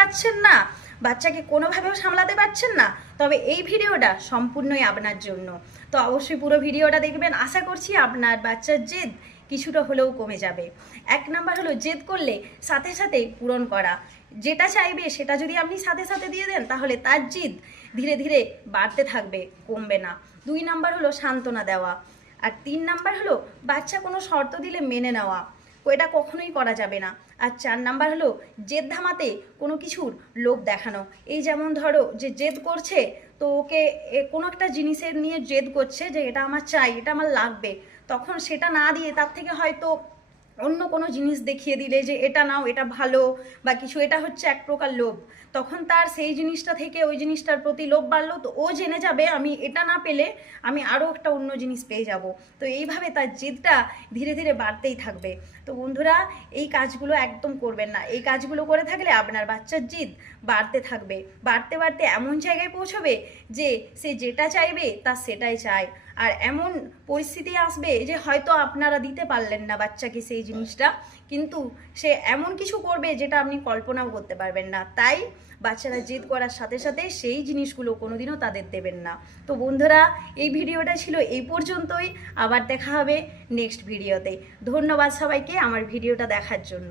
পারছেন না, বাচ্চাকে কোনোভাবেও সামলাতে পারছেন না, তবে এই ভিডিওটা সম্পূর্ণই আপনার জন্য। তো অবশ্যই পুরো ভিডিওটা দেখবেন। আশা করছি আপনার বাচ্চার জেদ কিছুটা হলেও কমে যাবে। 1 নাম্বার হলো জেদ করলে সাথে সাথে পূরণ করা। যেটা চাইবে সেটা যদি আপনি সাথে সাথে দিয়ে দেন তাহলে তার জেদ ধীরে ধীরে বাড়তে থাকবে, কমবে না। 2 নাম্বার হলো সান্ত্বনা দেওয়া। আর 3 নাম্বার হলো বাচ্চা কোনো শর্ত দিলে মেনে নেওয়া, এটা কখনোই করা যাবে না। আর 4 নাম্বার হলো জেদ থামাতে কোনো কিছুর লোভ দেখানো। এই যেমন ধরো যে জেদ করছে, তো ওকে কোনো একটা জিনিসের নিয়ে জেদ করছে যে এটা আমার চাই, এটা আমার লাগবে, তখন সেটা না দিয়ে তার থেকে হয়তো অন্য কোনো জিনিস দেখিয়ে দিলে যে এটা নাও, এটা ভালো বা কিছু, এটা হচ্ছে এক প্রকার লোভ। তখন তার সেই জিনিসটা থেকে ওই জিনিসটার প্রতি লোভ বাড়লো, তো ও জেনে যাবে আমি এটা না পেলে আমি আরও একটা অন্য জিনিস পেয়ে যাব। তো এইভাবে তার জেদটা ধীরে ধীরে বাড়তেই থাকবে। তো বন্ধুরা, এই কাজগুলো একদম করবেন না। এই কাজগুলো করে থাকলে আপনার বাচ্চার জেদ বাড়তে থাকবে, বাড়তে বাড়তে এমন জায়গায় পৌঁছবে যে সে যেটা চাইবে তা সেটাই চায়। আর এমন পরিস্থিতি আসবে যে হয়তো আপনারা দিতে পারলেন না বাচ্চাকে সেই জিনিসটা, কিন্তু সে এমন কিছু করবে যেটা আপনি কল্পনাও করতে পারবেন না। তাই বাচ্চারা জেদ করার সাথে সাথে সেই জিনিসগুলো কোনোদিনও তাদের দেবেন না। তো বন্ধুরা, এই ভিডিওটা ছিল এই পর্যন্তই। আবার দেখা হবে নেক্সট ভিডিওতে। ধন্যবাদ সবাইকে আমার ভিডিওটা দেখার জন্য।